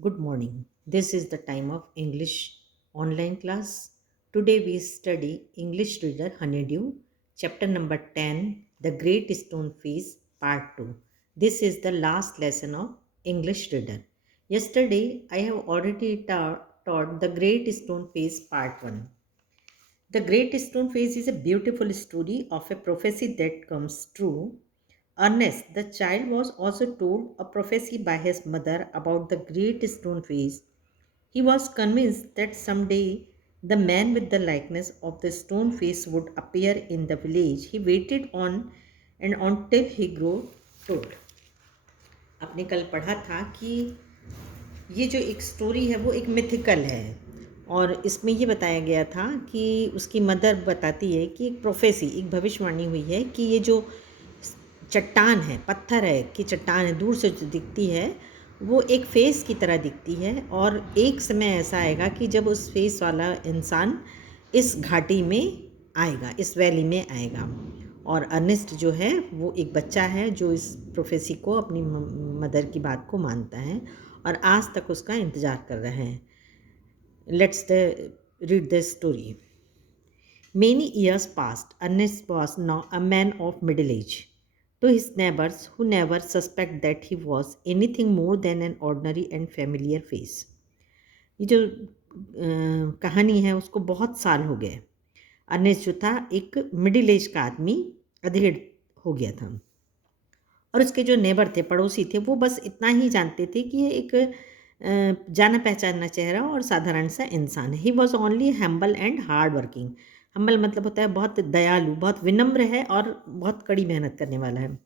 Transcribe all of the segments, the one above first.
Good morning. This is the time of English online class. Today we study English Reader Honeydew, chapter number 10, The Great Stone Face, part 2. This is the last lesson of English Reader. Yesterday I have already taught The Great Stone Face, part 1. The Great Stone Face is a beautiful story of a prophecy that comes true. Ernest, the child, was also told a prophecy by his mother about the great stone face. He was convinced that someday the man with the likeness of the stone face would appear in the village. He waited on and until he grew old. आपने कल पढ़ा था कि ये जो एक story है वो एक मिथिकल है और इसमें ये बताया गया था कि उसकी मदर बताती है कि एक प्रोफेसी एक भविष्यवाणी हुई है कि ये जो चट्टान है, पत्थर है कि चट्टान है, दूर से जो दिखती है वो एक फेस की तरह दिखती है और एक समय ऐसा आएगा कि जब उस फेस वाला इंसान इस घाटी में आएगा, इस वैली में आएगा। और अर्नेस्ट जो है वो एक बच्चा है जो इस प्रोफेसी को अपनी मदर की बात को मानता है और आज तक उसका इंतज़ार कर रहे हैं। Let's read the story. Many years passed. Ernest was now a man of middle age. To his neighbors, who never suspect that he was anything more than an ordinary and familiar face. ये जो कहानी है उसको बहुत साल हो गए। Ernest जो था एक मिडिल एज का आदमी, अधेड़ हो गया था और उसके जो नेबर थे, पड़ोसी थे, वो बस इतना ही जानते थे कि ये एक जाना पहचाना चेहरा और साधारण सा इंसान है। He was only humble and hard working. Humble मतलब होता है बहुत दयालु, बहुत विनम्र है और बहुत कड़ी मेहनत करने वाला है।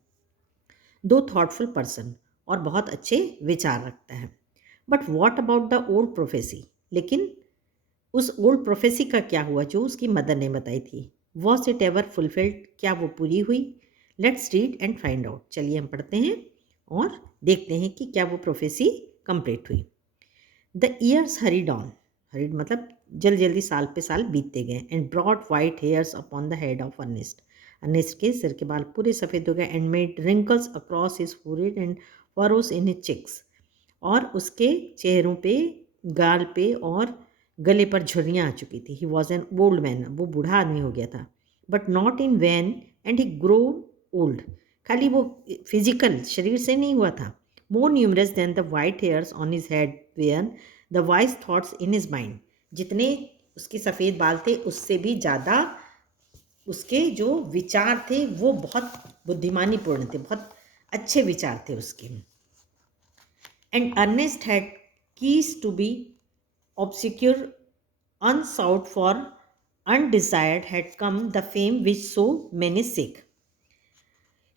दो थॉटफुल पर्सन और बहुत अच्छे विचार रखता है। But what about the old prophecy? लेकिन उस ओल्ड प्रोफेसी का क्या हुआ जो उसकी मदर ने बताई थी? Was it ever fulfilled? क्या वो पूरी हुई? Let's read and find out. चलिए हम पढ़ते हैं और देखते हैं कि क्या वो प्रोफेसी कंप्लीट हुई। The years hurried on. Hurried मतलब जल्दी जल्दी साल पे साल बीतते गए। And broad white hairs upon the head of Ernest. Ernest के सिर के बाल पूरे सफ़ेद हो गए। And made wrinkles across his forehead and furrows in his cheeks. और उसके चेहरों पे, गाल पे और गले पर झुर्रियाँ आ चुकी थी। He was an old man. वो बूढ़ा आदमी हो गया था। But not in vain and he grew old. खाली वो फिजिकल शरीर से नहीं हुआ था। More numerous than the white hairs on his head were the wise thoughts in his mind. जितने उसके सफ़ेद बाल थे उससे भी ज़्यादा उसके जो विचार थे वो बहुत बुद्धिमानीपूर्ण थे, बहुत अच्छे विचार थे उसके। And Ernest had keys to be obscure, unsought for, undesired had come the fame which so many seek.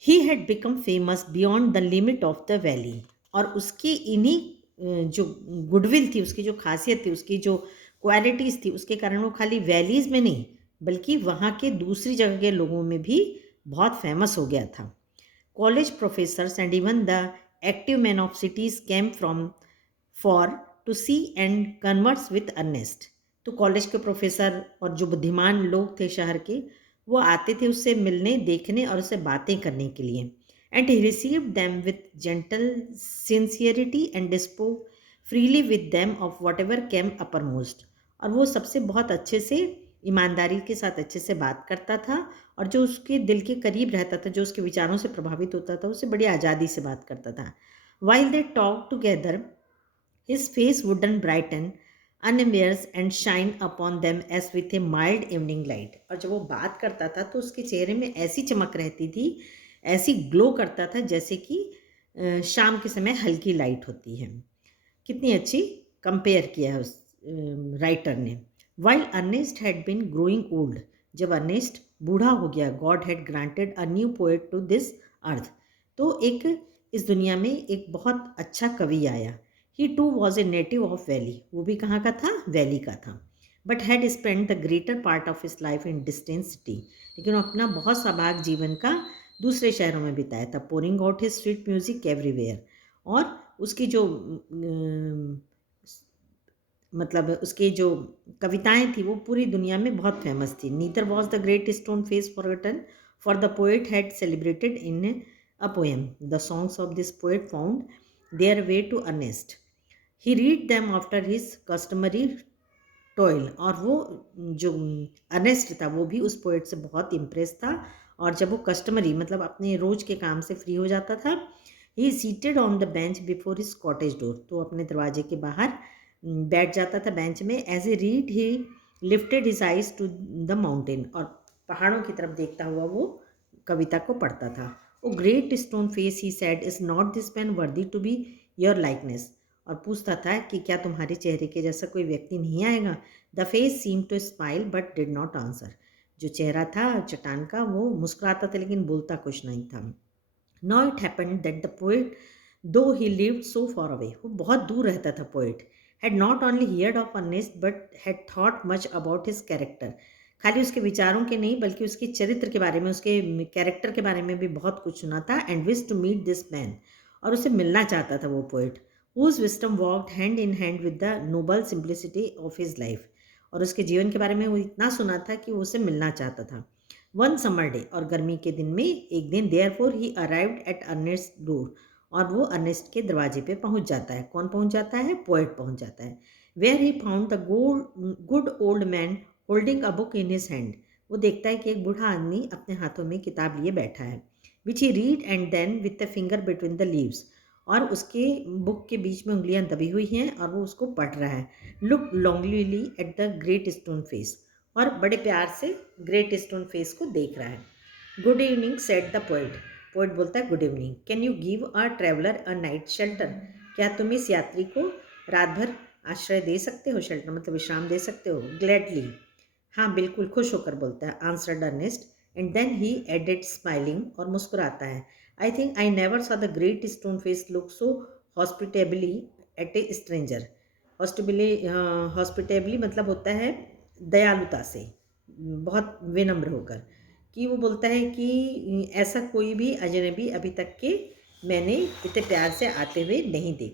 He had become famous beyond the limit of the valley. और उसकी इन्हीं जो गुडविल थी, उसकी जो खासियत थी, उसकी जो क्वालिटीज़ थी, उसके कारण वो खाली वैलीज़ में नहीं बल्कि वहाँ के दूसरी जगह के लोगों में भी बहुत फेमस हो गया था। College professors and even the active men of cities came from for to see and converse with Ernest. तो कॉलेज के प्रोफेसर और जो बुद्धिमान लोग थे शहर के वो आते थे उससे मिलने, देखने और उससे बातें करने के लिए। And he received them with gentle sincerity and spoke freely with them of what ever came upper most. और वो सबसे बहुत अच्छे से, ईमानदारी के साथ अच्छे से बात करता था और जो उसके दिल के करीब रहता था, जो उसके विचारों से प्रभावित होता था, उससे बड़ी आज़ादी से बात करता था। While they talk together his face would brighten unawares and shine upon them as with a mild evening light. और जब वो बात करता था तो उसके चेहरे में ऐसी चमक रहती थी, ऐसी ग्लो करता था जैसे कि शाम के समय हल्की लाइट होती है। कितनी अच्छी कंपेयर किया है उस राइटर ने। While Ernest had been growing old, जब अर्नेस्ट बूढ़ा हो गया, God had granted a new poet to this earth, तो एक इस दुनिया में एक बहुत अच्छा कवि आया। He too was a native of valley, वो भी कहाँ का था? वैली का था। But had spent the greater part of his life in distant city, लेकिन वो अपना बहुत सा भाग जीवन का दूसरे शहरों में बिताया था। Pouring out his sweet music everywhere, और उसकी जो मतलब उसकी जो कविताएं थी वो पूरी दुनिया में बहुत फेमस थी। Neither was the great stone face forgotten for the poet had celebrated in a poem. The songs of this poet found their way to Ernest. He read them after his customary toil. और वो जो Ernest था वो भी उस poet से बहुत impress था। और जब वो कस्टमरी मतलब अपने रोज के काम से फ्री हो जाता था, he seated on the bench before his cottage door, तो अपने दरवाजे के बाहर बैठ जाता था बेंच में। As he read he lifted his eyes to the mountain, और पहाड़ों की तरफ देखता हुआ वो कविता को पढ़ता था। O great stone face, he said, is not this man worthy to be your likeness. और पूछता था कि क्या तुम्हारे चेहरे के जैसा कोई व्यक्ति नहीं आएगा। The face seem to smile but did not answer. जो चेहरा था चट्टान का वो मुस्कुराता था लेकिन बोलता कुछ नहीं था। Now it happened that the poet, though he lived so far away, वो बहुत दूर रहता था poet, had not only heard of Ernest but had thought much about his character. खाली उसके विचारों के नहीं बल्कि उसके चरित्र के बारे में, उसके कैरेक्टर के बारे में भी बहुत कुछ सुना था। And wish to meet this man, और उसे मिलना चाहता था वो poet, whose wisdom walked hand in hand with the noble simplicity of his life। और उसके जीवन के बारे में वो इतना सुना था कि वो उसे मिलना चाहता था। वन समर डे, और गर्मी के दिन में एक दिन, therefore he arrived at Ernest door, और वो अर्नेस्ट के दरवाजे पे पहुंच जाता है। कौन पहुंच जाता है? पोएट पहुंच जाता है। Where he found the good old man holding a book in his hand, वो देखता है कि एक बूढ़ा आदमी अपने हाथों में किताब लिए बैठा है। Which he read and then with the finger between the leaves, और उसके बुक के बीच में उंगलियां दबी हुई हैं और वो उसको पढ़ रहा है। Look longingly at the great stone face, और बड़े प्यार से ग्रेट स्टोन फेस को देख रहा है। Good evening said the poet, poet बोलता है good evening. Can you give a traveller a night shelter, क्या तुम इस यात्री को रात भर आश्रय दे सकते हो? शेल्टर मतलब विश्राम दे सकते हो। ग्लैडली, हाँ बिल्कुल, खुश होकर बोलता है, answered Ernest. And then he added smiling, और मुस्कुराता है, I think I never saw the great stone face look so hospitably at a stranger. Hospitably, hospitably मतलब होता है दयालुता से, बहुत विनम्र होकर। कि वो बोलता है कि ऐसा कोई भी अजनबी अभी तक के मैंने इतने प्यार से आते हुए नहीं देखा।